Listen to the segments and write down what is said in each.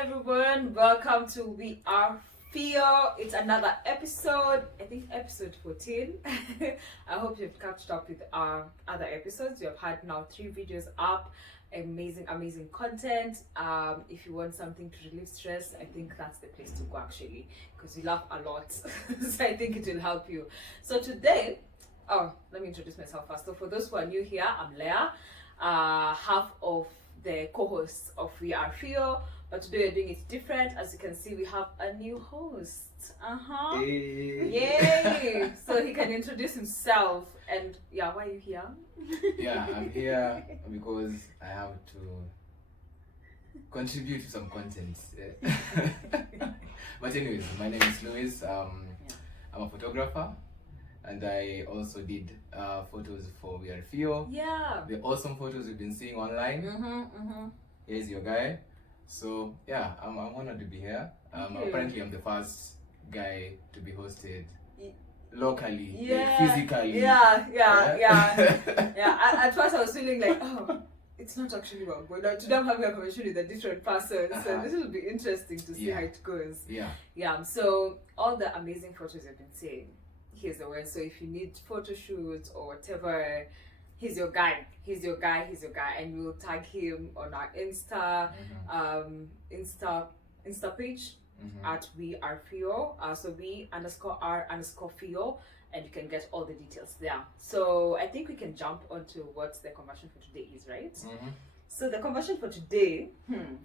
everyone, welcome to We Are Feel. It's another episode, I think episode 14. I hope you've catched up with our other episodes. We have had now 3 videos up, amazing content. If you want something to relieve stress, I think that's the place to go actually, because we laugh a lot. So I think it will help you. So today, let me introduce myself first. So for those who are new here, I'm Leah, half of the co-hosts of We Are Feel. But today we're doing it different. As you can see, we have a new host. Hey. Yay! So he can introduce himself. And yeah, why are you here? Yeah, I'm here because I have to contribute to some content. But anyways, my name is Louis. I'm a photographer, and I also did photos for We Are Feel. Yeah. The awesome photos we've been seeing online. Here's your guy. So yeah, I'm honored to be here. Apparently I'm the first guy to be hosted locally, like physically. At first I was feeling like, it's not actually what I'm going. Today I'm having a conversation with a different person, so this will be interesting to see how it goes. Yeah. So all the amazing photos you've been seeing, here's the one. So if you need photo shoots or whatever, he's your guy, and we'll tag him on our Insta page at We Are Feel. So we_are_feel, and you can get all the details there. So I think we can jump onto what the conversion for today is, right? So the conversion for today,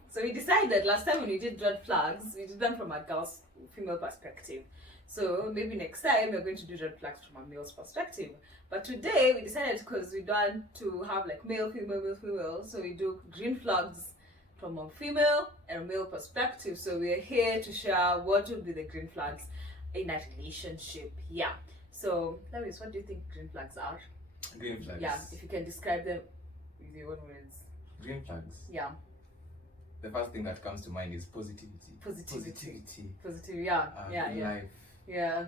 so we decided last time when we did red flags, we did them from a girl's female perspective. So maybe next time we're going to do red flags from a male's perspective. But today we decided, because we want to have like male, female, so we do green flags from a female and a male perspective. So we're here to share what would be the green flags in a relationship. Yeah. So, Lewis, what do you think green flags are? Green flags. Yeah, if you can describe them with your own words. Green flags. Yeah. The first thing that comes to mind is positivity. Positive, yeah. Life. Yeah.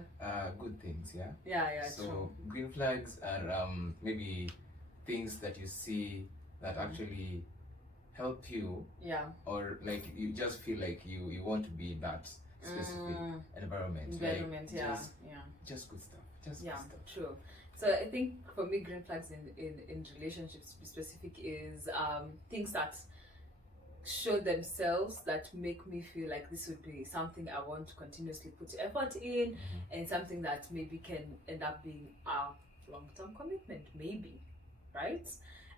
Good things, yeah. Yeah. So true. green flags are maybe things that you see that actually help you. Yeah. Or like you just feel like you want to be in that specific environment. Just good stuff. Good stuff. True. So I think for me, green flags in relationships specific is things that show themselves, that make me feel like this would be something I want to continuously put effort in, and something that maybe can end up being a long-term commitment, maybe, right?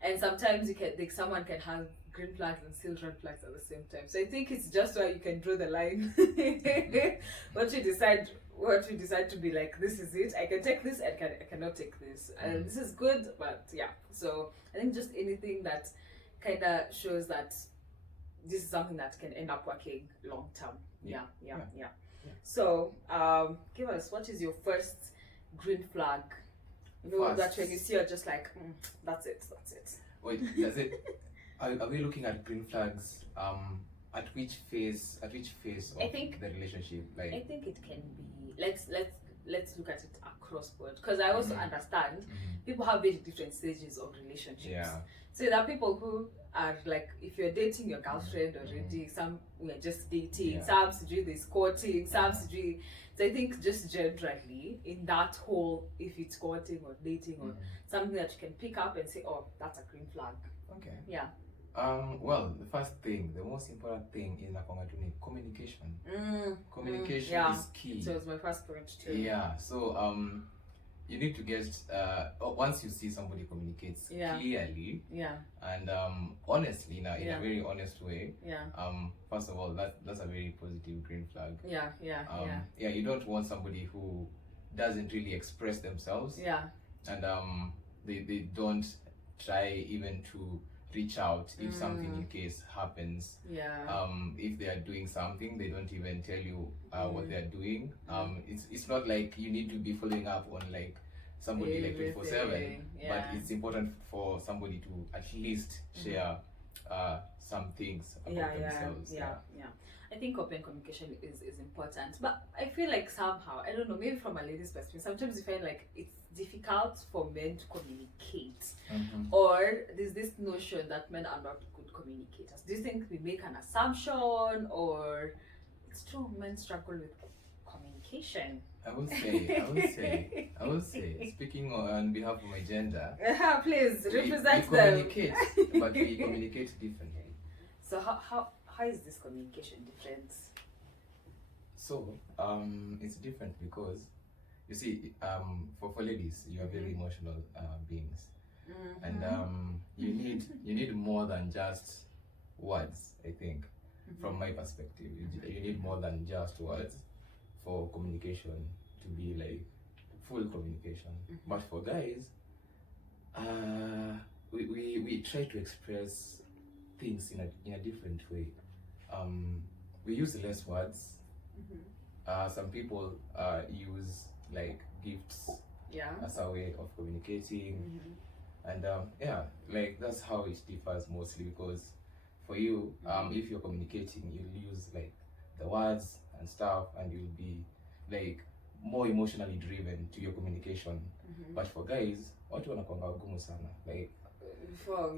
And sometimes someone can have green flags and still red flags at the same time. So I think it's just where you can draw the line. What you decide to be like, this is it. I can take this, I cannot take this. And this is good, but yeah. So I think just anything that kind of shows that this is something that can end up working long term. Yeah. So give us, what is your first green flag? You know, that when you see, you're just like, that's it. Wait, does it? Are we looking at green flags? At which phase of the relationship? Like, I think it can be. Let's look at it across board, because I also understand people have very different stages of relationships. Yeah. So there are people who are like, if you're dating your girlfriend already, some we are just dating, some sijui they're courting, some sijui. So I think just generally in that whole, if it's courting or dating or something that you can pick up and say, oh, that's a green flag. Okay. Yeah. Well, the most important thing in a communication. Communication is key. So it's my first point too. Yeah. So you need to get once you see somebody communicates clearly, and honestly, in a very honest way. First of all, that's a very positive green flag. You don't want somebody who doesn't really express themselves. And they don't try even to reach out if something in case happens. If they are doing something, they don't even tell you what they are doing. It's not like you need to be following up on like somebody like 24/7, but it's important for somebody to at least share some things about themselves. Yeah. I think open communication is important, but I feel like somehow, I don't know, maybe from a lady's perspective, sometimes you find like it's difficult for men to communicate, or there's this notion that men are not good communicators. Do you think we make an assumption, or it's true men struggle with communication? I will say, speaking on behalf of my gender, please represent we them. Communicate, but we communicate differently. So how is this communication different? So it's different because you see, for ladies, you are very emotional beings, and you need more than just words. I think, from my perspective, you need more than just words for communication to be like full communication. But for guys, we try to express things in a different way. We use less words. Some people use like gifts as a way of communicating, and like that's how it differs mostly. Because for you, if you're communicating, you'll use like the words and stuff, and you'll be like more emotionally driven to your communication. But for guys, watu wanakuanga wagumu sana, like for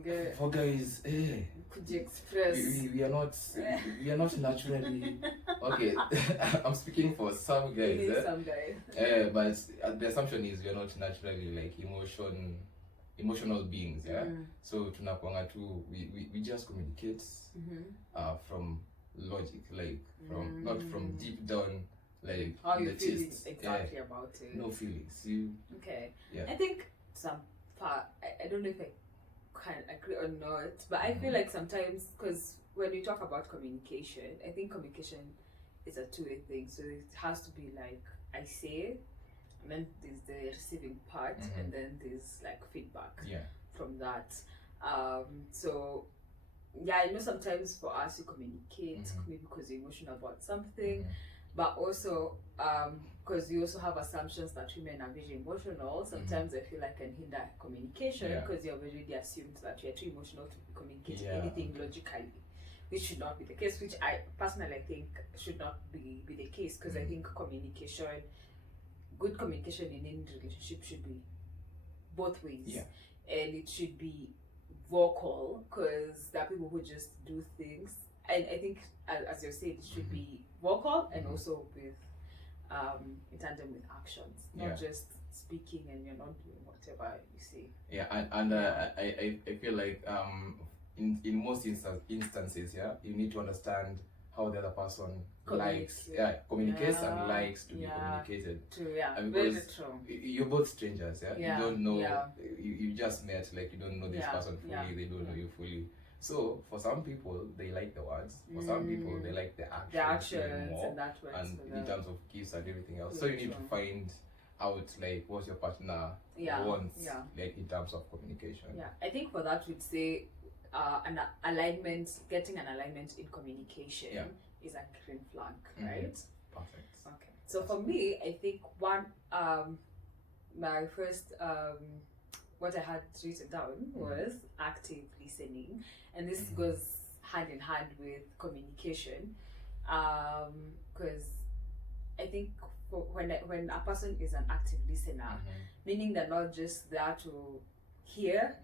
guys, could you express? We are not naturally okay. I'm speaking for some guys. Some guys. But the assumption is we are not naturally like emotional beings. So tunakuanga tu we just communicate from logic, like from not from deep down, like how you feel exactly about it. No feelings. Okay. Yeah. I think some part. I don't know if I can agree or not, but I feel like sometimes, because when you talk about communication, I think communication is a two-way thing. So it has to be like I say, and then there's the receiving part, and then there's like feedback from that. So yeah, I know sometimes for us you communicate maybe because you're emotional about something, but also because you also have assumptions that women are very emotional. Sometimes I feel like can hinder communication because you have already assumed that you're too emotional to communicate anything logically, which should not be the case, which I personally think should not be the case, because I think good communication in any relationship should be both ways, and it should be vocal, because there are people who just do things, and I think as you said, it should be vocal and also with in tandem with actions, not just speaking and you're not doing whatever you say. I feel like in most instances, you need to understand how the other person communicates and likes to be communicated. True, because you're both strangers, you don't know, you just met, like you don't know this person fully, they don't know you fully. So for some people they like the words, for some people they like the actions more, and that works and in terms of gifts and everything else. So you need to find out like what your partner wants, like in terms of communication. I think for that we'd say getting an alignment in communication is a green flag, right? Perfect. Okay. So for me, I think one my first what I had written down was active listening, and this goes hand in hand with communication, because I think when a person is an active listener, meaning they're not just there to hear,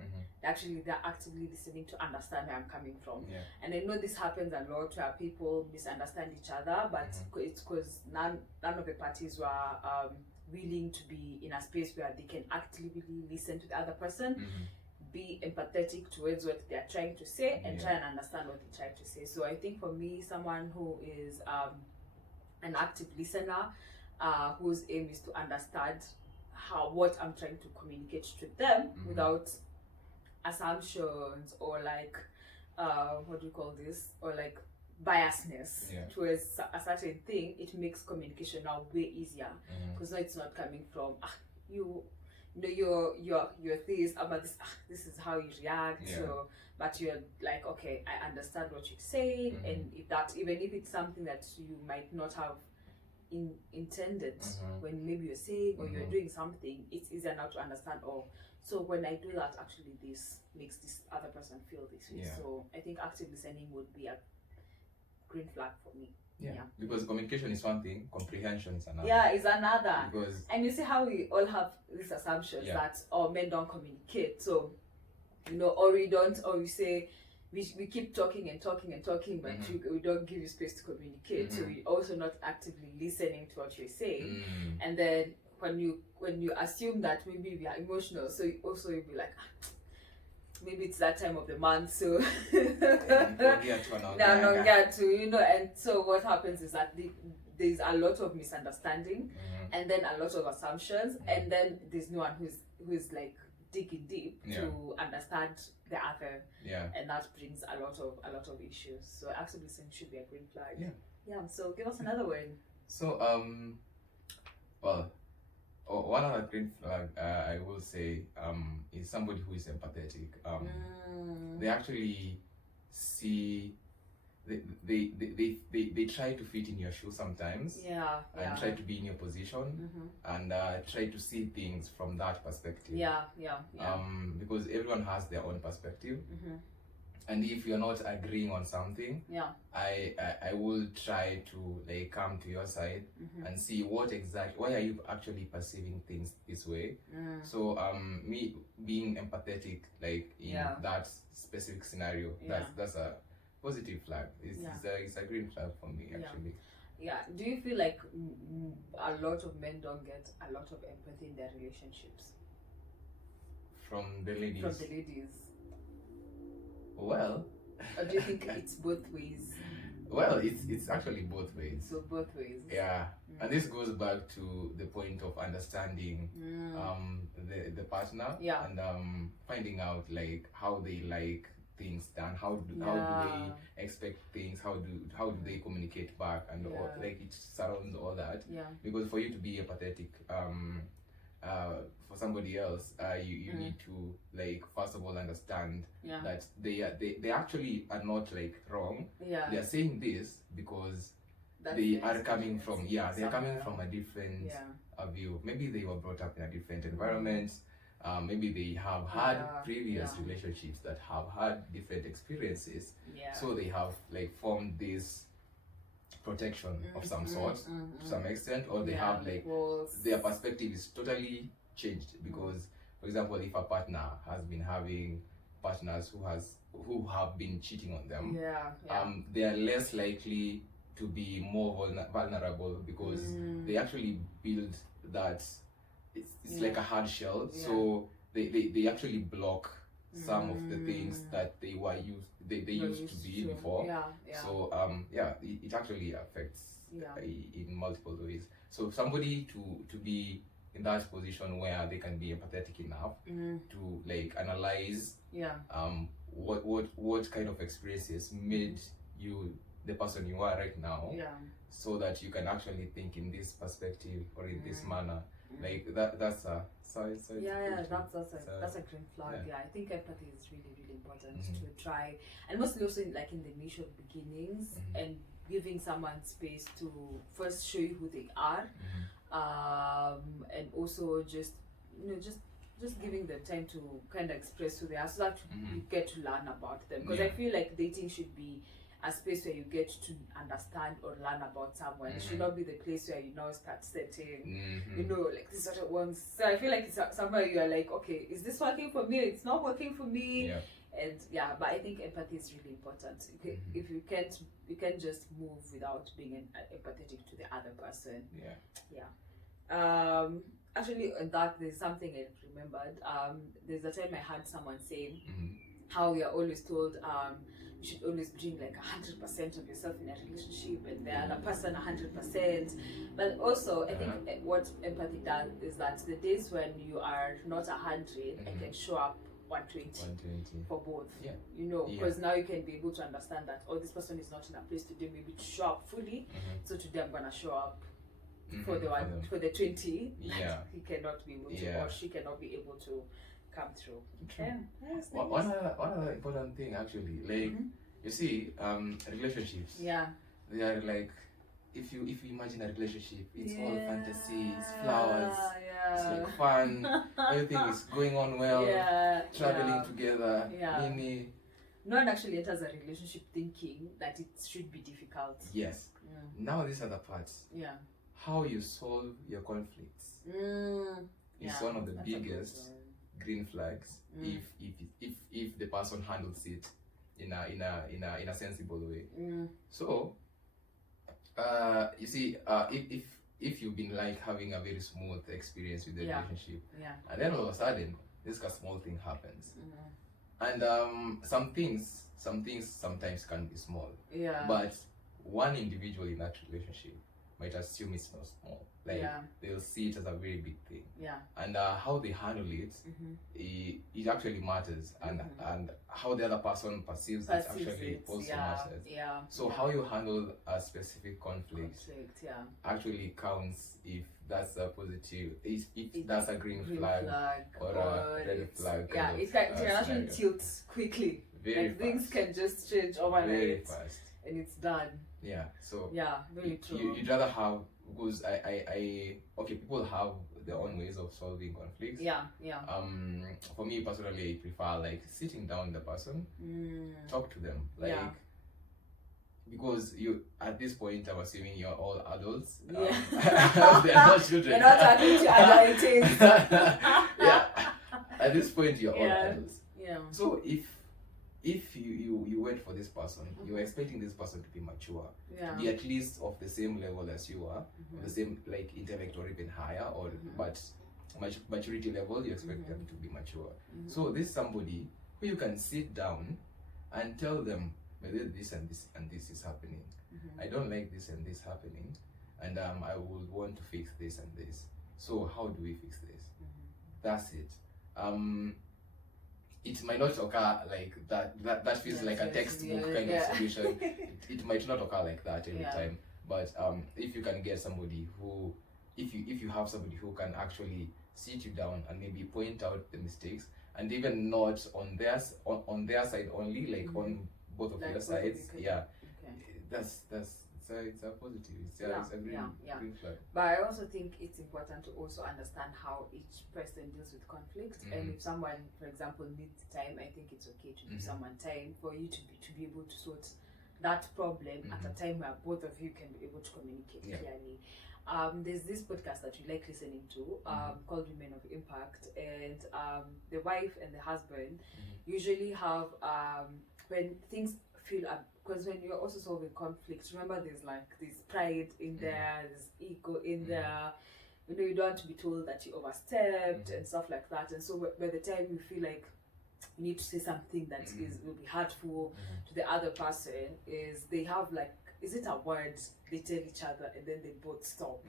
actually they're actively listening to understand where I'm coming from. And I know this happens a lot where people misunderstand each other, but it's because none of the parties were willing to be in a space where they can actively listen to the other person, be empathetic towards what they're trying to say, and try and understand what they're trying to say. So I think for me, someone who is an active listener, whose aim is to understand what I'm trying to communicate to them without assumptions or like what do you call this, or like biasness towards a certain thing, it makes communication now way easier, because now it's not coming from you're this about this, this is how you react, so but you're like, okay, I understand what you're saying, and if that, even if it's something that you might not have intended when maybe you're saying or you're doing something, it's easier now to understand, oh, so when I do that, actually this makes this other person feel this way. So I think active listening would be a green flag for me. Yeah, because communication is one thing, comprehension is another. Yeah, it's another. Because, and you see how we all have these assumptions that men don't communicate. So, or we don't, or we say we keep talking and talking and talking, but we don't give you space to communicate. So we're also not actively listening to what you're saying. And then when you assume that maybe we are emotional, so you'll be like, maybe it's that time of the month, so and so what happens is that there's a lot of misunderstanding and then a lot of assumptions and then there's no one who's like digging deep to understand the other, and that brings a lot of issues. So active listening should be a green flag. So give us another one. So one other green flag I will say is somebody who is empathetic. They actually see, they try to fit in your shoes sometimes, and try to be in your position, and try to see things from that perspective. Because everyone has their own perspective. And if you're not agreeing on something, I will try to like come to your side and see why are you actually perceiving things this way. So me being empathetic, like in that specific scenario, that's a positive flag. It's a green flag for me actually. Do you feel like a lot of men don't get a lot of empathy in their relationships? From the ladies. Well, or do you think it's both ways? Well, it's actually both ways. So both ways. And this goes back to the point of understanding the partner and finding out like how they like things done, how do they expect things, how do they communicate back, and all, like it surrounds all that. Because for you to be empathetic, for somebody else, you need to like first of all understand that they actually are not like wrong. They are saying this because they are coming from they're coming from a different view. Maybe they were brought up in a different environment. Maybe they have had previous relationships that have had different experiences. So they have like formed this protection of some sort to some extent, or they have like their perspective is totally changed because, for example, if a partner has been having partners who have been cheating on them, they are less likely to be more vulnerable because they actually build that it's like a hard shell. So they actually block some of the things that they used to be before. So it actually affects in multiple ways. So somebody to be in that position where they can be empathetic enough to like analyze what kind of experiences made you the person you are right now, so that you can actually think in this perspective or in this manner. Like that's a that's a green flag. I think empathy is really important to try, and mostly also in the initial beginnings, and giving someone space to first show you who they are, and also just giving them time to kind of express who they are, so that you get to learn about them. Because I feel like dating should be a space where you get to understand or learn about someone. It should not be the place where you now start setting, like this sort of ones. So I feel like it's somewhere you are like, okay, is this working for me? It's not working for me. And but I think empathy is really important. If you can't just move without being empathetic to the other person. Actually, on that, there's something I remembered. There's a time I heard someone say how we are always told you should always bring like 100% of yourself in a relationship, and the other person 100%. But also, I think what empathy does is that the days when you are not 100, I can show up 120 for both. Because now you can be able to understand that this person is not in a place today maybe to show up fully. So today I'm gonna show up for the 20 he cannot be able to, or she cannot be able to come through. One other important thing actually, like you see, relationships, they are like, if you imagine a relationship, it's all fantasy, it's flowers, it's like fun, everything is going on well, traveling together, mini. No one actually enters a relationship thinking that it should be difficult. Yes. Now these are the parts. How you solve your conflicts is one of the biggest green flags if the person handles it in a sensible way. So you see, if you've been like having a very smooth experience with the relationship, and then all of a sudden this small thing happens, and some things sometimes can be small, but one individual in that relationship might assume it's not small. Like they'll see it as a very big thing. And how they handle it, it actually matters, and how the other person perceives it actually also matters. So how you handle a specific conflict actually counts if that's a positive, if that's a green flag or a red flag. It can actually tilt quickly. Very fast. Things can just change overnight. Very fast. And it's done. So very true. You'd rather have, because okay, people have their own ways of solving conflicts. For me personally, I prefer like sitting down with the person, talk to them, like because you at this point I'm assuming you're all adults. They're not children. You're not talking to adults. At this point you're all adults. So if you went for this person, you were expecting this person to be mature, to be at least of the same level as you are, the same like intellect or even higher, or but maturity level, you expect them to be mature. So this is somebody who you can sit down and tell them, this and this and this is happening. I don't like this and this happening, and I would want to fix this and this. So how do we fix this? That's it. It might not occur like that feels like a textbook kind of solution. It might not occur like that every time, but if you can get somebody who, if you have somebody who can actually sit you down and maybe point out the mistakes, and even not on their side only, like on both of their sides, it's a positive. It's a green flag. But I also think it's important to also understand how each person deals with conflict. And if someone, for example, needs time, I think it's okay to give someone time for you to be able to sort that problem at a time where both of you can be able to communicate clearly. There's this podcast that we like listening to called Women of Impact, and the wife and the husband usually have when things feel because when you're also solving conflicts, remember there's pride in there, there's ego in there. You don't want to be told that you overstepped and stuff like that. And so by the time you feel like you need to say something that will be hurtful to the other person, is they have is it a word they tell each other, and then they both stop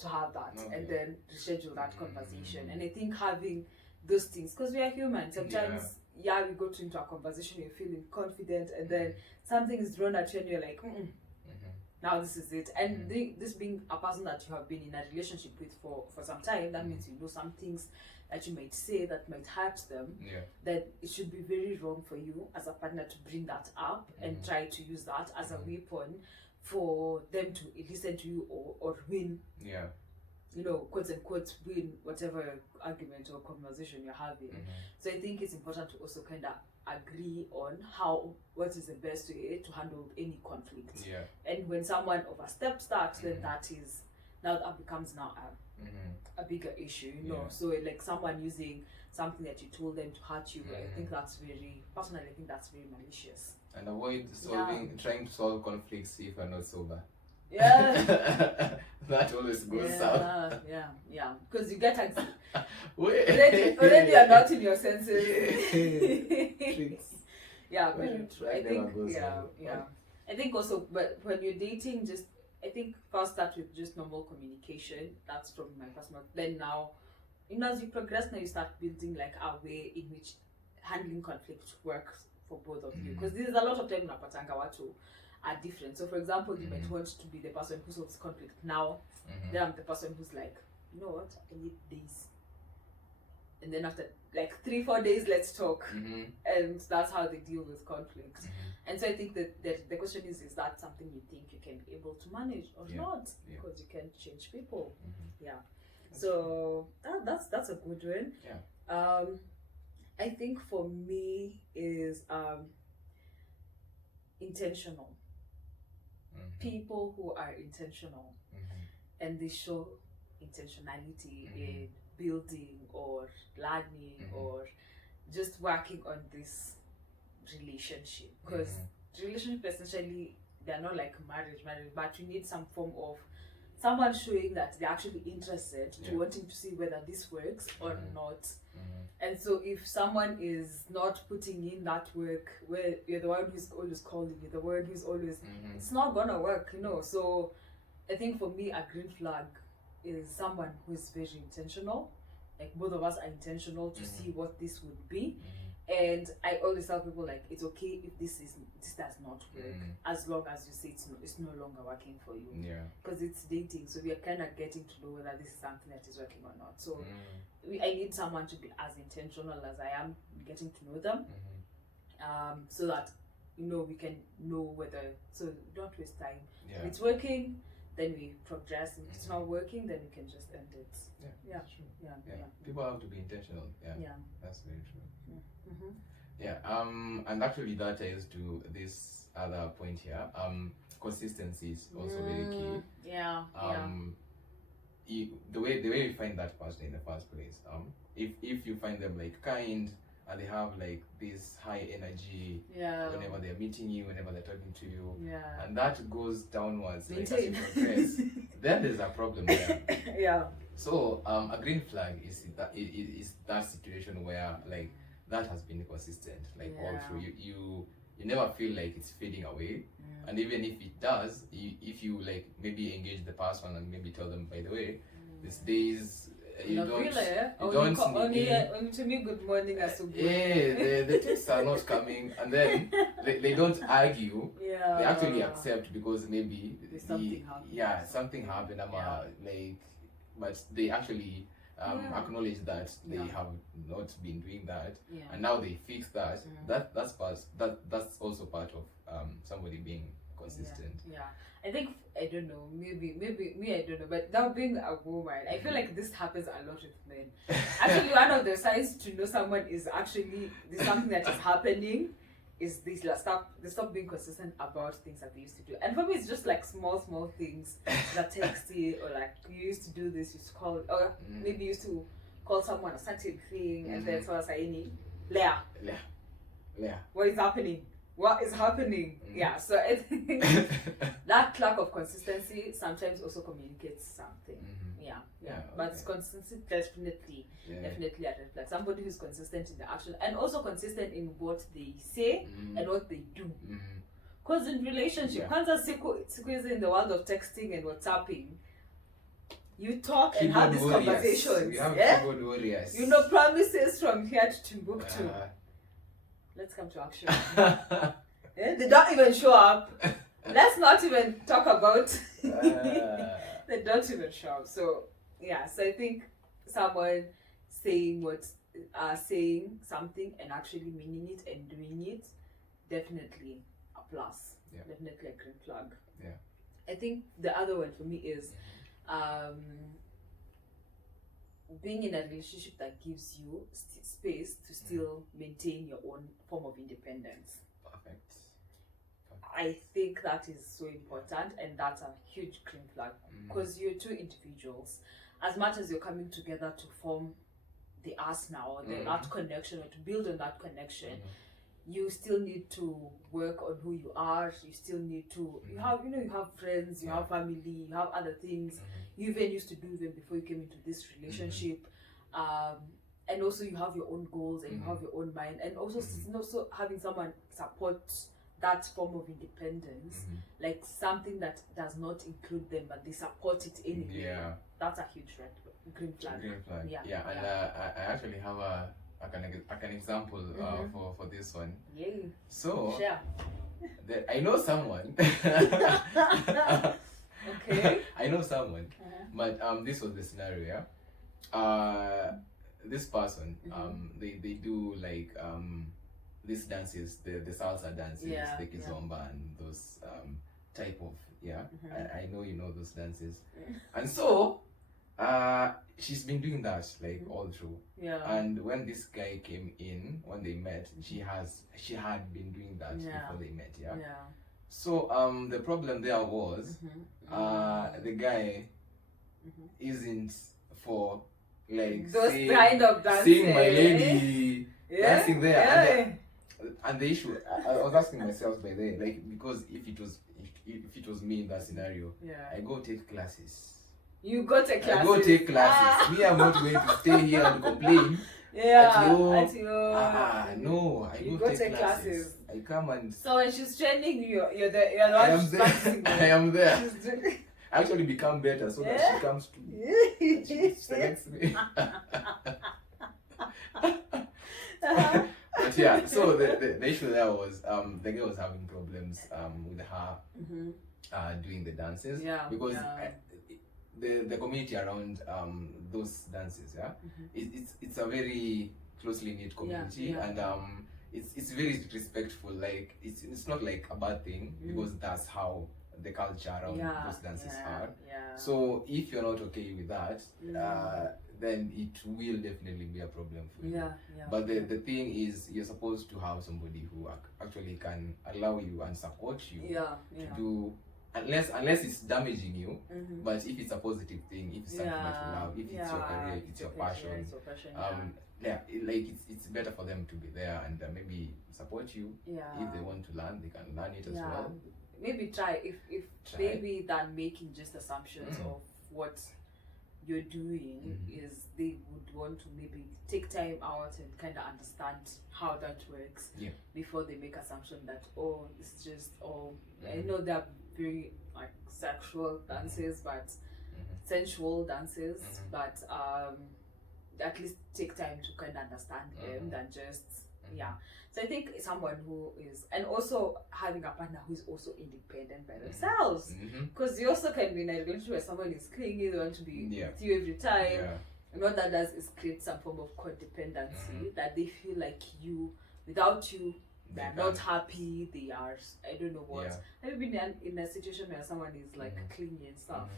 to have that and then reschedule that conversation. And I think having those things, because we are human, sometimes we go into a conversation, you're feeling confident, and then something is thrown at you and you're like, now this is it. And this being a person that you have been in a relationship with for some time, that means you know some things that you might say that might hurt them, then it should be very wrong for you as a partner to bring that up and try to use that as a weapon for them to listen to you or win. Quote unquote, win whatever argument or conversation you're having. So I think it's important to also kind of agree on what is the best way to handle any conflict. And when someone oversteps that, then that becomes now a bigger issue, So like someone using something that you told them to hurt you, I think that's very malicious. And avoid trying to solve conflicts if you're not sober. That always goes south. Because you get already you're not in your senses. Very true. I think also, but when you're dating, I think first start with just normal communication. That's from my personal. Then now, as you progress, now you start building a way in which handling conflict works for both of you. Because there's a lot of time unapatanga watu are different. So for example, you might want to be the person who solves conflict now. Then I'm the person who's like, you know what, I need this. and then after like 3-4 days, let's talk. And that's how they deal with conflict. And so I think that the question is that something you think you can be able to manage or not? Because you can change people. Yeah. So that's a good one. Yeah. I think for me is intentional. People who are intentional and they show intentionality in building or learning or just working on this relationship, because relationship essentially, they're not like marriage, but you need some form of someone showing that they're actually interested to wanting to see whether this works or not. And so if someone is not putting in that work, where you're the one who's always calling, you're the one who's always, it's not gonna work, So I think for me, a green flag is someone who is very intentional. Like both of us are intentional to see what this would be. And I always tell people, like, it's okay if this does not work, as long as you say it's no longer working for you. Yeah. Because it's dating, so we are kind of getting to know whether this is something that is working or not. So I need someone to be as intentional as I am getting to know them, so that we can know whether. So don't waste time. Yeah. If it's working, then we progress. If it's not working, then we can just end it. Yeah. True. Yeah. People have to be intentional. Yeah. That's very true. Yeah. And actually that ties to this other point here. Consistency is also very key. Yeah. The way you find that person in the first place. If you find them like kind and they have like this high energy whenever they're meeting you, whenever they're talking to you, and that goes downwards like, as you progress, then there's a problem there. Yeah. So a green flag is that situation where like that has been consistent, like all through. You never feel like it's fading away, and even if it does, if you like maybe engage the person and maybe tell them, by the way, these days you don't need to me good morning as well. The texts are not coming, and then they don't argue. They actually accept because maybe something happened. But they actually acknowledge that they have not been doing that, and now they fix that. That's also part of somebody being consistent. I think, I don't know, maybe me, I don't know, but now being a woman, I feel like this happens a lot with men. Actually, one of the signs to know someone is actually something that is happening is this, like, they stop being consistent about things that they used to do. And for me, it's just like small things, that texting, or like you used to do this, you used to call, or maybe you used to call someone a certain thing, and then someone say, Leah, what is happening? What is happening? Yeah, so I think that lack of consistency sometimes also communicates something. But consistency definitely a red flag. Somebody who's consistent in the action and also consistent in what they say and what they do. Because in relationship, in the world of texting and WhatsApping, you talk and have these conversations. You have keyboard warriors. Promises from here to Timbuktu. Let's come to action. They don't even show up. Let's not even talk about. They don't even show up. So so I think someone saying something and actually meaning it and doing it, definitely a plus. Definitely a green flag. I think the other one for me is being in a relationship that gives you space to still maintain your own form of independence. Perfect. I think that is so important, and that's a huge green flag, because you're two individuals. As much as you're coming together to form the us now, that connection, or to build on that connection, you still need to work on who you are. You still need to, you have friends, you have family, you have other things you even used to do them before you came into this relationship. And also you have your own goals and you have your own mind, and also having someone support that form of independence, like something that does not include them but they support it anyway. That's a huge green flag. And I actually have an example for this one. So I know someone. Okay. I know someone, but this was the scenario. this person, they do like these dances, the salsa dances, the kizomba and those type of I know you know those dances, and so she's been doing that like all through. And when this guy came in, when they met, she had been doing that before they met. So the problem there was the guy isn't for like those kind of dancing. Seeing my lady dancing there. And the issue, I was asking myself by then, like, because if it was me in that scenario, I go take classes. You go take classes. I go take classes. Me, I'm not going to stay here and complain. No, I go take classes. I come and. So when she's training, you're the one practicing. I am there. I actually become better so that she comes to me. And she selects me. But yeah, so the issue there was the girl was having problems with her doing the dances because the community around those dances it's a very closely knit community and it's very respectful. Like it's not like a bad thing because that's how the culture around those dances are. So if you're not okay with that, then it will definitely be a problem for you. But the thing is, you're supposed to have somebody who actually can allow you and support you to do, unless it's damaging you. But if it's a positive thing, if it's something that you love, if it's your career, if it's your passion, it's better for them to be there and maybe support you. If they want to learn, they can learn it as well. Maybe try if maybe than making just assumptions of what you're doing is they would want to maybe take time out and kind of understand how that works before they make assumption that it's just I know they're very like sexual dances but sensual dances but at least take time to kind of understand them than just so I think someone who is, and also having a partner who is also independent by themselves, because you also can be in a relationship where someone is clingy, they want to be with you every time, and what that does is create some form of codependency that they feel like without you they're not happy, they are I don't know what. Have you been in a situation where someone is like clingy and stuff?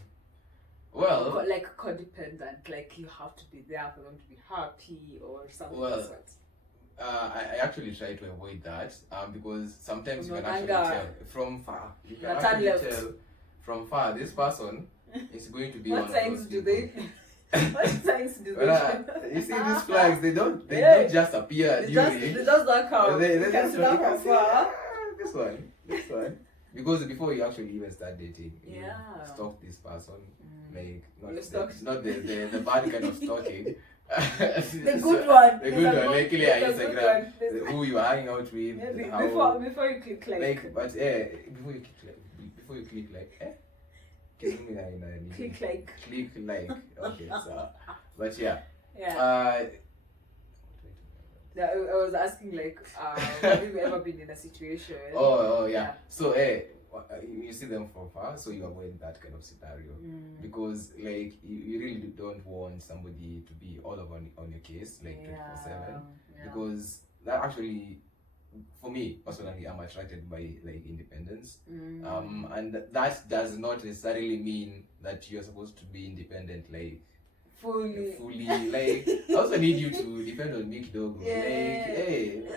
Well, like codependent, like you have to be there for them to be happy or something like that. I actually try to avoid that because sometimes you can actually tell from far. You can actually tell from far this person is going to be what signs do they? What signs do they? You see these flags? They don't just appear. They just don't come. They can see from far. This one. Because before you actually even start dating, you stalk this person, like not the bad kind of stalking. The good one. The good one, like Instagram, who you are hanging out with. Before you click like. But before you click like, click like. Okay, so, but I was asking like, have you ever been in a situation? So you see them from far, so you avoid that kind of scenario because like you really don't want somebody to be all over on your case like 24/7 because that actually, for me personally, I'm attracted by like independence, and that does not necessarily mean that you're supposed to be independent like fully like I also need you to depend on me kidogo.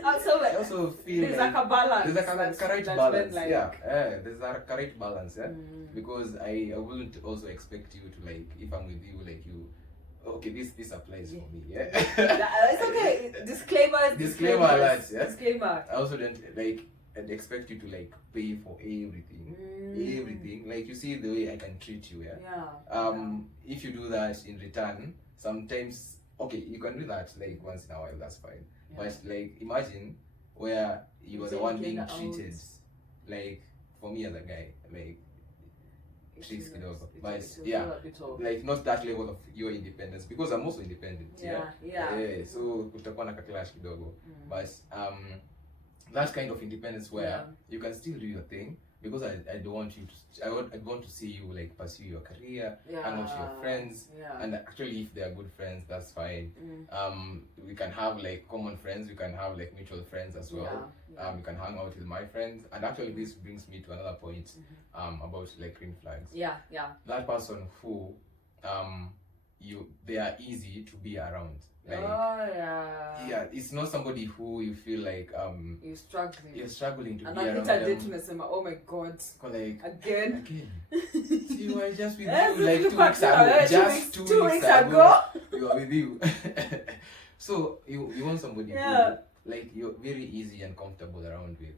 I also feel there's like a balance. There's like a correct balance. There's a correct balance, because I wouldn't also expect you to like, if I'm with you, like you okay, this applies for me, it's okay. Disclaimer alert, disclaimer. I also don't like and expect you to like pay for everything. Like you see the way I can treat you, if you do that in return, sometimes you can do that like once in a while, that's fine. But like imagine where you are the one being treated, like for me as a guy, like treats kidogo. But like not that level of your independence because I'm also independent. So kutakuwa na clash kidogo. But that kind of independence where you can still do your thing, because I don't want you to, I want to see you like pursue your career, hang out with your friends, and actually if they are good friends, that's fine. We can have like common friends, we can have like mutual friends as well. You can hang out with my friends, and actually this brings me to another point about like green flags. That person who they are easy to be around. Like, it's not somebody who you feel like you're struggling to be around them. Oh my god, like again. You were just with you like 2 weeks ago. Just 2 weeks ago you are with you. So you want somebody who like you're very easy and comfortable around with.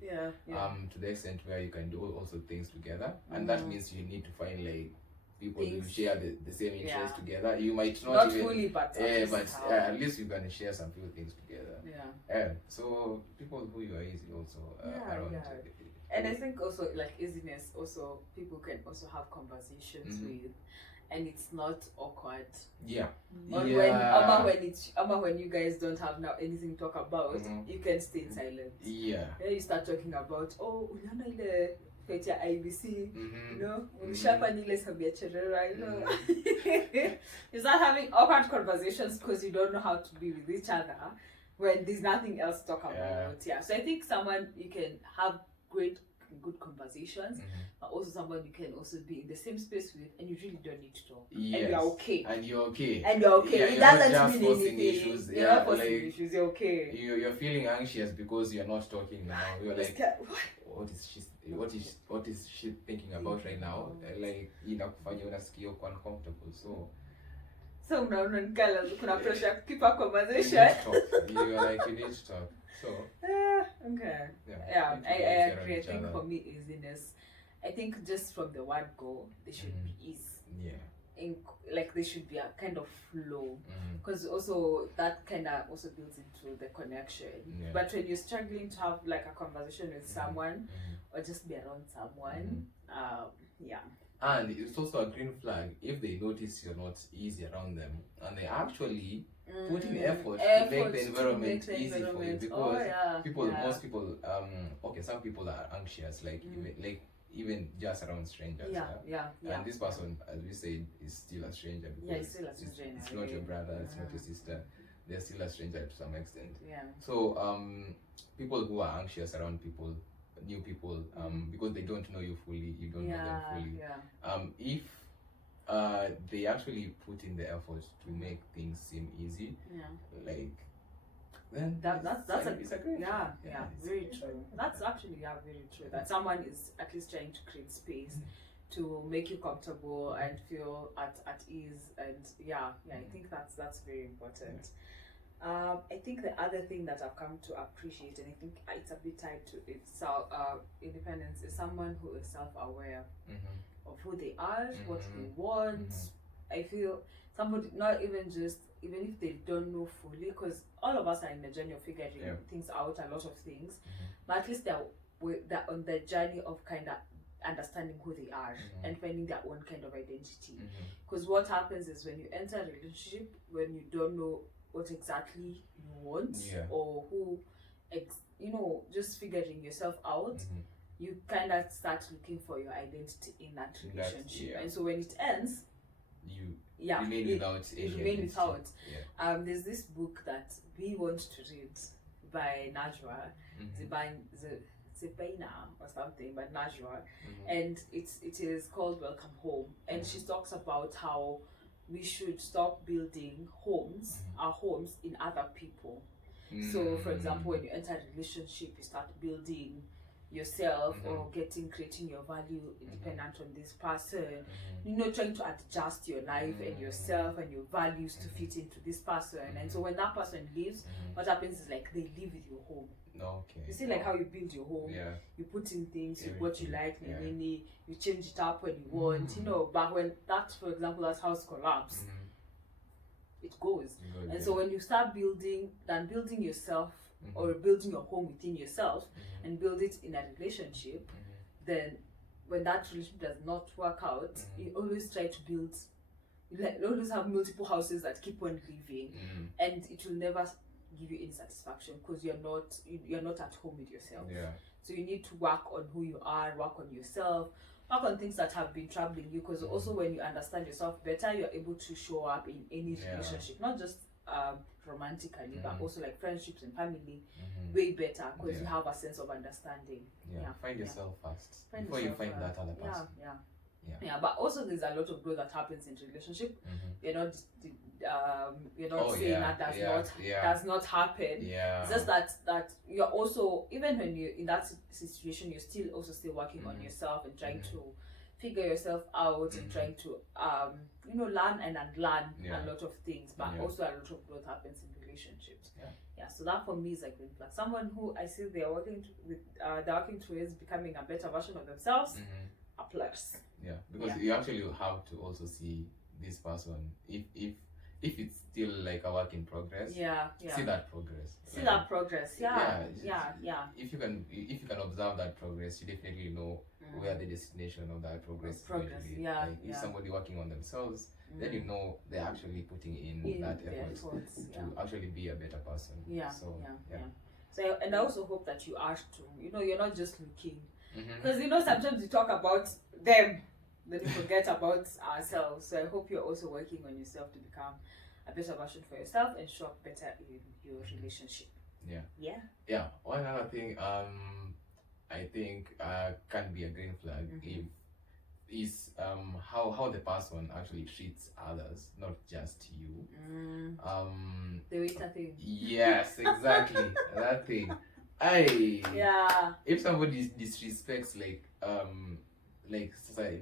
To the extent where you can do also things together, and that means you need to find like people who share the same interests together. You might not even, fully, but at least you're gonna share some few things together. So people who you are easy also around. And I think also like easiness, also people can also have conversations with, and it's not awkward. When you guys don't have now anything to talk about, you can stay silent. Then you start talking about Petya IBC, you know, you know. You start having awkward conversations because you don't know how to be with each other when there's nothing else to talk about. So I think someone you can have good conversations, but also someone you can also be in the same space with, and you really don't need to talk. And you're okay. It doesn't mean anything. Issues. You're not forcing issues. You're okay. You're feeling anxious because you're not talking now. You're like, what is she thinking about right now? Like inakufanya unasikia uko uncomfortable. So kuna pressure to keep a conversation. You need to talk. So I agree. I think for me easiness, I think just from the word go, there should be ease. Like there should be a kind of flow, because also that kind of also builds into the connection. But when you're struggling to have like a conversation with someone or just be around someone, and it's also a green flag if they notice you're not easy around them and they actually put in effort to make the environment easy for you, because most people some people are anxious, like even just around strangers. And this person, as we said, is still a stranger, because it's not your brother, it's not your sister, they're still a stranger to some extent. So people who are anxious around new people, because they don't know you fully, you don't know them fully. If they actually put in the effort to make things seem easy, like then it's a great very true. That's actually very true. That someone is at least trying to create space to make you comfortable and feel at ease, and I think that's very important. I think the other thing that I've come to appreciate, and I think it's a bit tied to independence, is someone who is self-aware of who they are, what they want. I feel somebody, not even if they don't know fully, because all of us are in the journey of figuring things out, a lot of things, but at least they're on the journey of kind of understanding who they are and finding their own kind of identity. Because what happens is when you enter a relationship, when you don't know what exactly you want or who, just figuring yourself out, you kind of start looking for your identity in that relationship. And so when it ends, you remain without. There's this book that we want to read by Najwa, Zepaina or something, but Najwa, and it is called Welcome Home, and she talks about how we should stop building our homes in other people. So for example, when you enter a relationship, you start building yourself or creating your value independent on this person, trying to adjust your life and yourself and your values to fit into this person. And so when that person leaves, what happens is like they live with your home. You see, like how you build your home, you put in things, what you like, you change it up when you want, but when that, for example, that house collapse, it goes. And so when you start building yourself or building your home within yourself and build it in a relationship, then when that relationship does not work out, you always try to build, you always have multiple houses that keep on living, and it will never give you any satisfaction because you're not at home with yourself. Yeah. So you need to work on who you are, work on yourself, work on things that have been troubling you, because also when you understand yourself better, you're able to show up in any relationship, not just romantically, but also like friendships and family, way better because you have a sense of understanding. Find yourself first before you find that other person. But also there's a lot of growth that happens in relationship. You're not saying that does not happen. It's just that you're also, even when you're in that situation, you're still working on yourself and trying to figure yourself out and trying to learn and unlearn a lot of things, but also a lot of growth happens in relationships. So that for me is a green flag. Someone who I see they're working towards becoming a better version of themselves. A plus. Because you actually have to also see this person if it's still like a work in progress. See that progress. If you can observe that progress, you definitely know where the destination of that progress is going to be. If somebody working on themselves, then you know they're actually putting in that effort to actually be a better person. So and I also hope that you are too. You're not just looking. Because sometimes we talk about them, then we forget about ourselves. So I hope you're also working on yourself to become a better version for yourself and show up better in your relationship. One other thing I think can be a green flag is how the person actually treats others, not just you. The waiter thing. Yes, exactly. That thing. If somebody disrespects in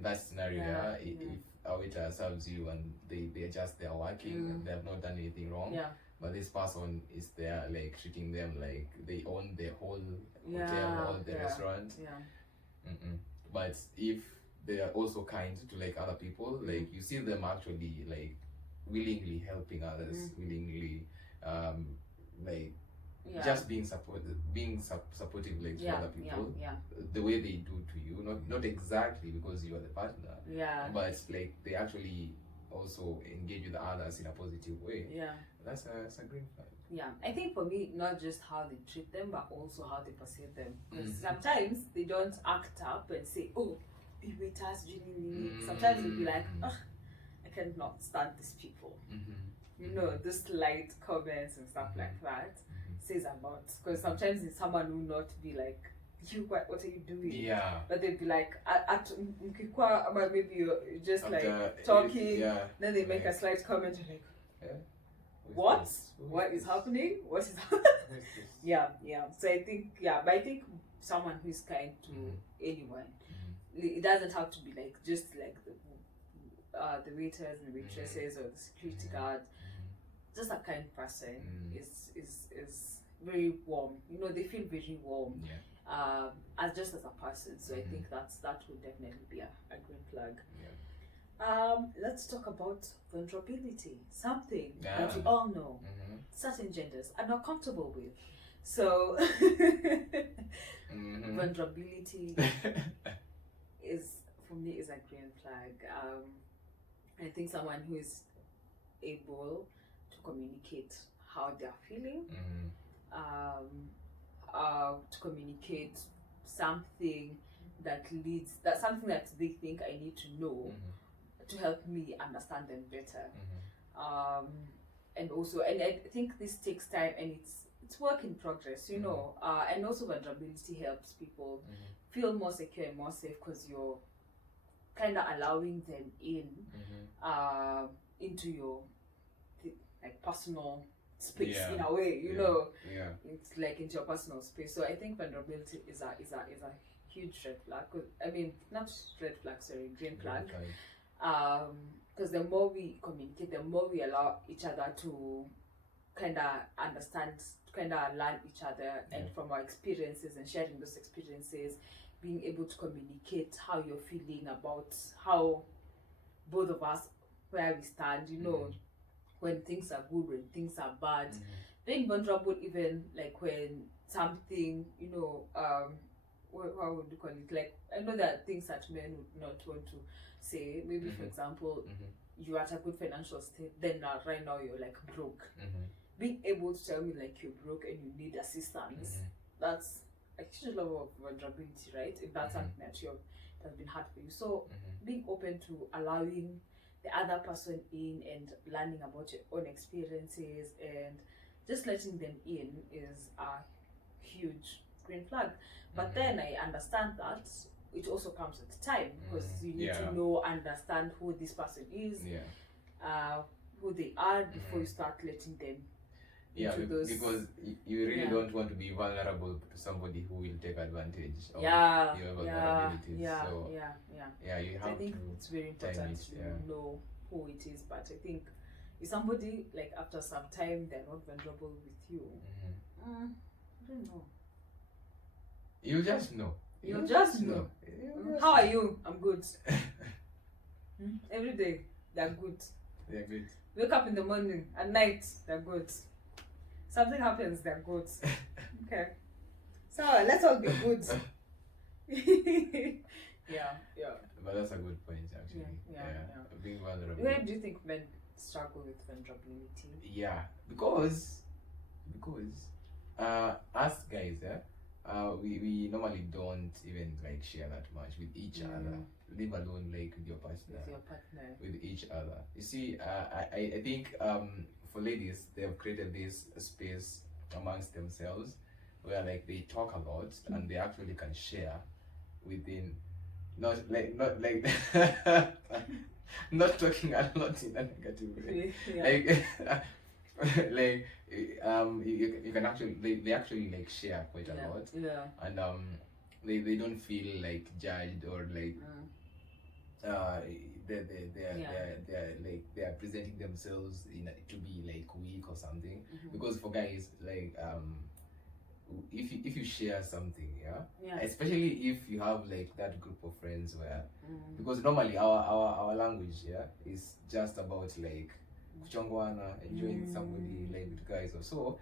that scenario, if a waiter serves you and they're working and they have not done anything wrong, but this person is there like treating them like they own the whole hotel or the restaurant. But if they are also kind to like other people, like you see them actually like willingly helping others, willingly just being supportive like to other people, the way they do to you, not exactly because you are the partner, but like they actually also engage with others in a positive way. That's a green flag. I think for me, not just how they treat them, but also how they perceive them. Because sometimes they don't act up and say, "Oh, be waiters, Sometimes they'll be like, "Ugh, I cannot stand these people." This light comments and stuff like that says a lot. Because sometimes someone will not be like, what are you doing? But they'd be like, at Mkikwa, maybe you're just like talking, then they make a slight comment, and like, what is happening? What is happening? So I think, but I think someone who is kind to anyone, it doesn't have to be like just like the waiters and the waitresses or the security guard. Just a kind person is very warm. They feel very warm. As just as a person. So I think that would definitely be a green flag. Let's talk about vulnerability. Something that we all know certain genders are not comfortable with. So vulnerability for me is a green flag. I think someone who is able to communicate how they're feeling, to communicate something something that they think I need to know to help me understand them better. And I think this takes time, and it's work in progress, and also vulnerability helps people feel more secure and more safe because you're kind of allowing them into your like personal space in a way, it's like into your personal space. So I think vulnerability is a huge red flag. Not red flag, sorry, green flag. Because the more we communicate, the more we allow each other to kind of understand, kind of learn each other, and from our experiences and sharing those experiences, being able to communicate how you're feeling about how both of us, where we stand, when things are good, when things are bad, being vulnerable, even like when something, how would you call it? Like, I know there are things that men would not want to say. Maybe, for example, you're at a good financial state, then right now you're like broke. being able to tell me like you're broke and you need assistance, that's a huge level of vulnerability, right? If that's something that has been hard for you. So being open to allowing the other person in and learning about your own experiences and just letting them in is a huge green flag. But then I understand that it also comes with time, because you need to understand who this person is, who they are, before you start letting them into those. Because you really don't want to be vulnerable to somebody who will take advantage of your vulnerabilities. You have I think it's very important to know who it is. But I think if somebody, like, after some time they're not vulnerable with you, I don't know. You just know. You just know. How are you? I'm good. Every day they're good. They're good. Wake up in the morning, at night they're good. Something happens, they're good. Okay. So let's all be good. But that's a good point, actually. Being vulnerable. Where do you think men struggle with vulnerability? Because us guys, we normally don't even like share that much with each other, leave alone like with your partner. With each other. You see, I think for ladies, they have created this space amongst themselves where like they talk a lot and they actually can share within, not like not talking a lot in a negative way. Like you can actually they actually like share quite a lot, and they don't feel like judged or like they are presenting themselves to be like weak or something. Because for guys, like if you share something, especially if you have like that group of friends where because normally our language is just about like kuchongwana, enjoying somebody like with guys or so.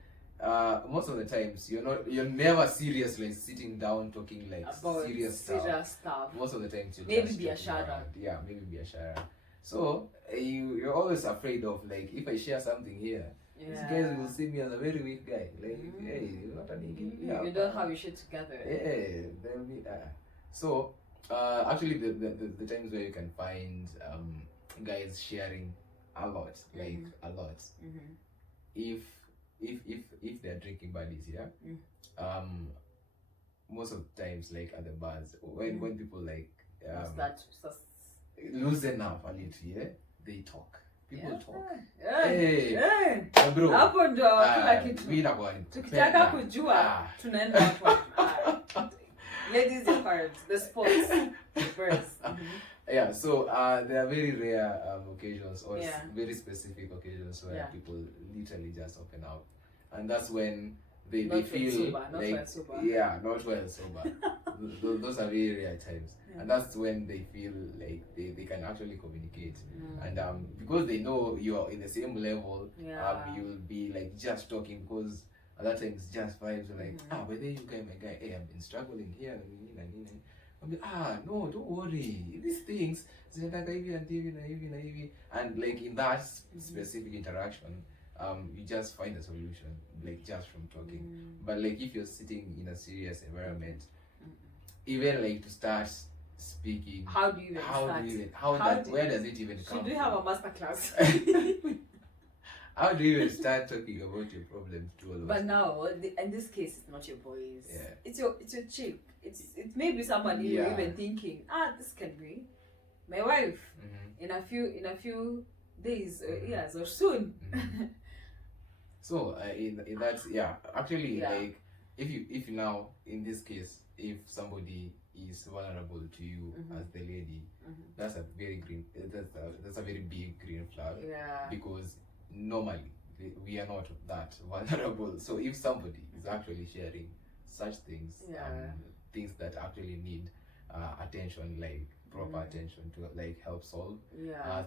Most of the times you're never serious, like sitting down talking like about serious stuff. Most of the times you maybe be a shout-out. Maybe be a shout-out. So you're always afraid of like, if I share something here, these guys will see me as a very weak guy. Like, hey, you're not an you don't have your shit together. They'll be so actually the times where you can find guys sharing a lot, like a lot. If they're drinking buddies, most of the times, like at the bars, when people like loosen up a little, they talk. People talk. Hey, bro. Hapo ndo kila kitu. Mimi nakuwa tukitaka kujua tunaenda hapo. Ladies and cards, the sports first. So there are very rare occasions or very specific occasions where people literally just open up, and that's when they feel not like not well sober. Those are very rare times, and that's when they feel like they can actually communicate, and because they know you're in the same level, you'll be like just talking, because at that time it's just vibes, like by the way, you guy, my guy, hey, I've been struggling here, no, don't worry, these things, and like in that specific interaction, you just find a solution, like just from talking. But like if you're sitting in a serious environment, even like to start speaking, how do you even start? Where does it even come from? Should we have a master class? How do you even start talking about your problems to all of us? But now, in this case, it's not your boys. It's your chick. It may be someone you're even thinking, this can be my wife in a few days or years or soon. So in that actually like if now in this case, if somebody is vulnerable to you as the lady, that's a very big green flag, because normally we are not that vulnerable. So if somebody is actually sharing such things, things that actually need attention, like proper attention to like help solve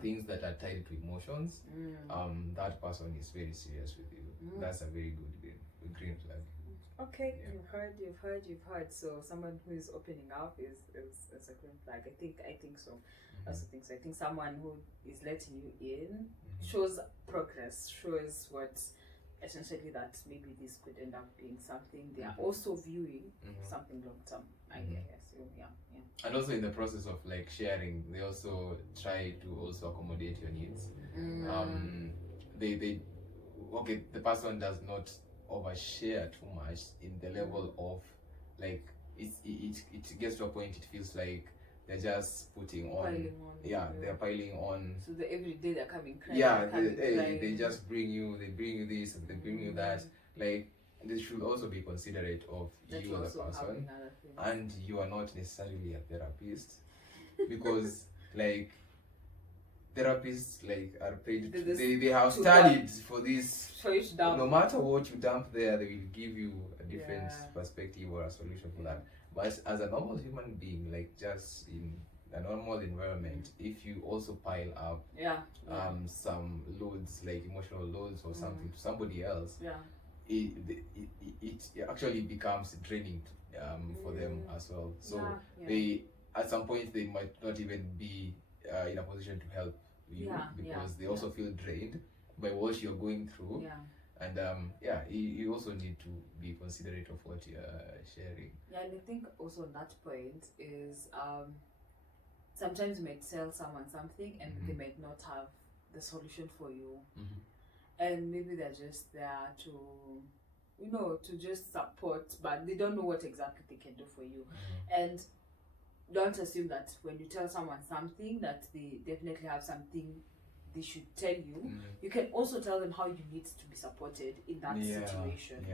things that are tied to emotions, that person is very serious with you. That's a very good green flag. Okay, you've heard. So someone who is opening up is a green flag. I think so. I also think so. I think someone who is letting you in shows progress, shows what essentially that maybe this could end up being something they are also viewing something long term. I guess. So yeah. And also in the process of like sharing, they also try to also accommodate your needs. The person does not overshare too much in the level of like it gets to a point it feels like they're just putting on. They're piling on. So every day they're coming crying. They just bring you this, they bring you that. Like, they should also be considerate of that you as a person, and you are not necessarily a therapist, because like therapists like are paid. They have studied for this. No matter what you dump there, they will give you a different perspective or a solution for that. But as a normal human being, like just in a normal environment, if you also pile up some loads, like emotional loads or something to somebody else, it actually becomes draining for them as well. So they, at some point, they might not even be in a position to help you because they also feel drained by what you're going through. And you also need to be considerate of what you're sharing. And I think also on that point is sometimes you might tell someone something and they might not have the solution for you. And maybe they're just there to just support, but they don't know what exactly they can do for you. And don't assume that when you tell someone something that they definitely have something they should tell you. You can also tell them how you need to be supported in that situation,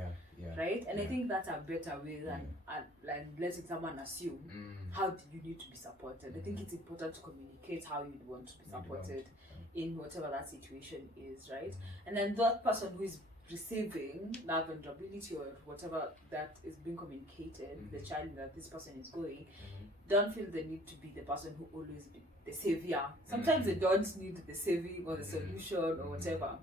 right? And I think that's a better way than letting someone assume how do you need to be supported. I think it's important to communicate how you'd want to be supported in whatever that situation is, right? And then that person who is receiving that vulnerability or whatever that is being communicated, the challenge that this person is going, don't feel the need to be the person who always be the savior. Sometimes they don't need the saving or the solution or whatever.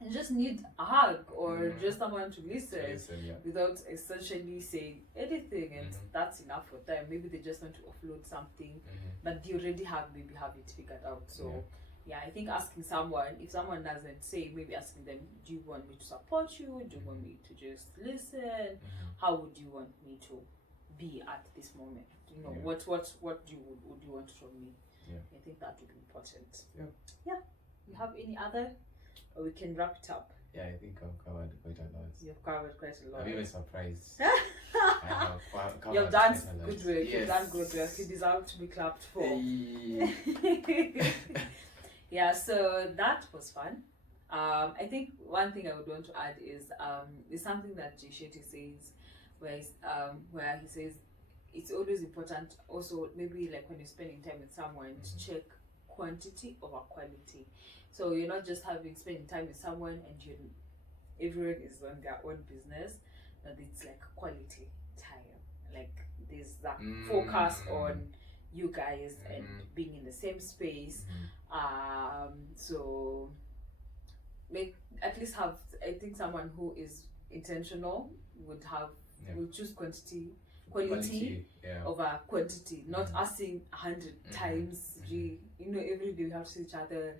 You just need a hug or just someone to listen without essentially saying anything, and that's enough for them. Maybe they just want to offload something, but they already have it figured out. So I think asking someone, if someone doesn't say, maybe asking them, do you want me to support you? Do you want me to just listen? How would you want me to be at this moment? You know, what do you would you want from me? I think that would be important. You have any other, or we can wrap it up? I think I've covered quite a lot. You've covered quite a lot. I'm even surprised. I have covered You've done good work. You've done good work. You deserve to be clapped for. So that was fun. I think one thing I would want to add is something that Jay Shetty says, where he says it's always important also, maybe like when you're spending time with someone, to check quantity over quality. So you're not just spending time with someone and everyone is on their own business, but it's like quality time. Like there's that focus on you guys and being in the same space. So make at least have, I think someone who is intentional would choose quality over quantity, not asking 100 times. Every day we have to see each other.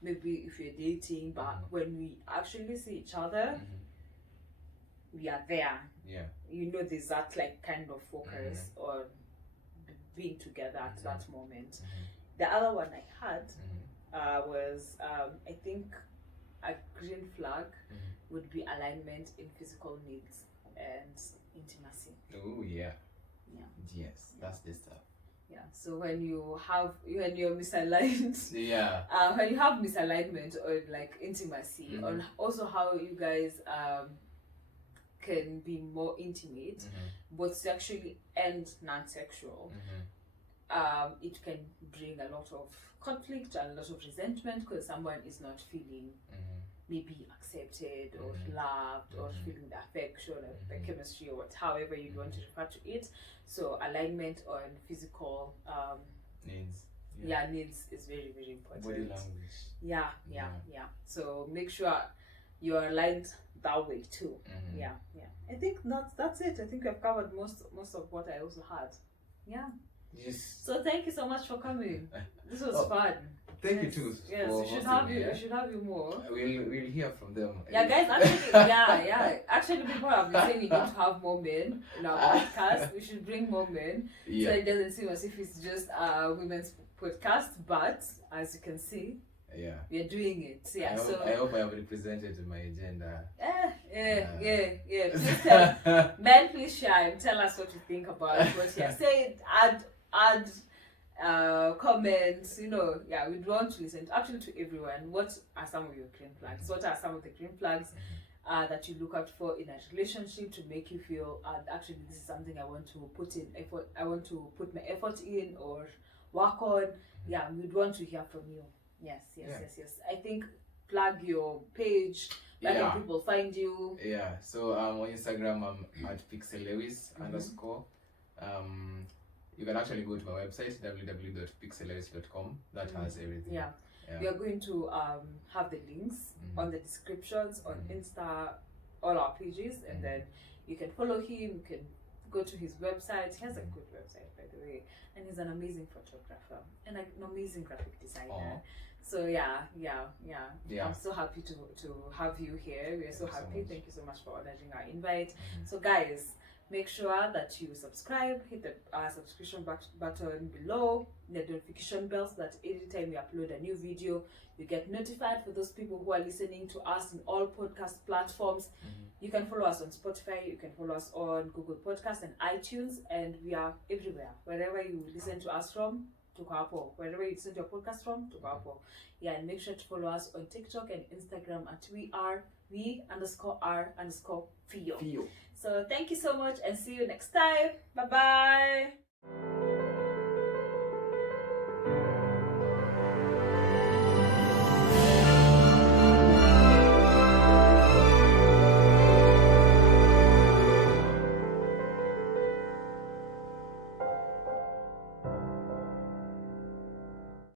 Maybe if you're dating, but when we actually see each other, we are there. There's that like kind of focus on being together at that moment. The other one I had was I think a green flag would be alignment in physical needs and intimacy. Oh yes, that's the stuff. So when you're misaligned, when you have misalignment or like intimacy, on also how you guys can be more intimate, both sexually and non-sexual, it can bring a lot of conflict and a lot of resentment because someone is not feeling maybe accepted or loved or feeling the affection or the chemistry or however you want to refer to it. So alignment on physical needs. Needs is very, very important. Body language. So make sure you're aligned that way too. I think that's it. I think we've covered most of what I also had. Yes. So thank you so much for coming. This was fun. Thank you too. Yes, we should have you. We should have you more. We'll hear from them. Yeah, guys. Actually, yeah. Actually, people have been saying we need to have more men in our podcast. We should bring more men, so it doesn't seem as if it's just a women's podcast. But as you can see, we are doing it. Yeah. I hope I have represented my agenda. Yeah. Please tell men. Please share and tell us what you think about what you say. Add comments, we'd want to listen to everyone. What are some of your green flags? What are some of the green flags that you look out for in a relationship to make you feel actually this is something I want to put in effort, I want to put my effort in or work on? We'd want to hear from you. Yes. I think plug your page. Where can people find you? So on Instagram I'm at pixellewis _ you can actually go to my website www.pixellewis.com. That has everything. We are going to have the links on the descriptions on Insta, all our pages, and then you can follow him. You can go to his website. He has a good website, by the way, and he's an amazing photographer and an amazing graphic designer. So I'm so happy to have you here. We are so happy. Thank you so much for honoring our invite. So guys, make sure that you subscribe, hit the subscription button below, the notification bell, so that anytime we upload a new video, you get notified. For those people who are listening to us in all podcast platforms, you can follow us on Spotify, you can follow us on Google Podcasts and iTunes, and we are everywhere. Wherever you listen to us from, wherever you listen to your podcast from, and make sure to follow us on TikTok and Instagram at we_r_fio. So thank you so much and see you next time. Bye bye.